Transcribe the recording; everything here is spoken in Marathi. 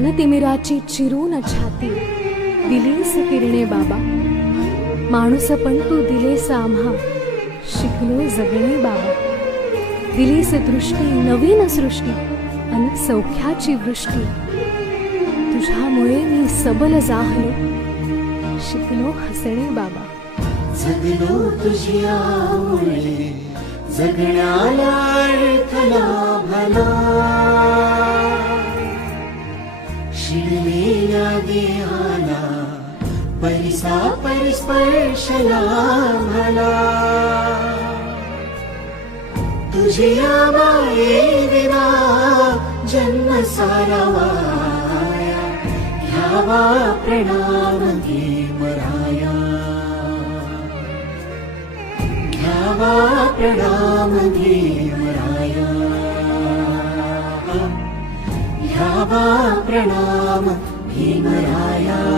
घनतिमिराची चिरून छाती दिलीस किरणे बाबा, माणूसपण तू दिलेस आम्हा, शिकलो जगणे बाबा. दिलीस दृष्टी नवीन सृष्टी आणि सौख्याची वृष्टी, तुझ्यामुळे मी सबल जाहलो, शिकलो हसणे बाबा. जगलो तुझ्यामुळे जगण्याला अर्थ लाभला, शिरलेल्या देहाला परिसा परिस्पर्श लाभला. तुझ्या मायेविना जन्म सारा वाया, घ्यावा प्रणाम घे मराया, घ्यावा प्रणाम घे मराया, घ्यावा प्रणाम घे मराया.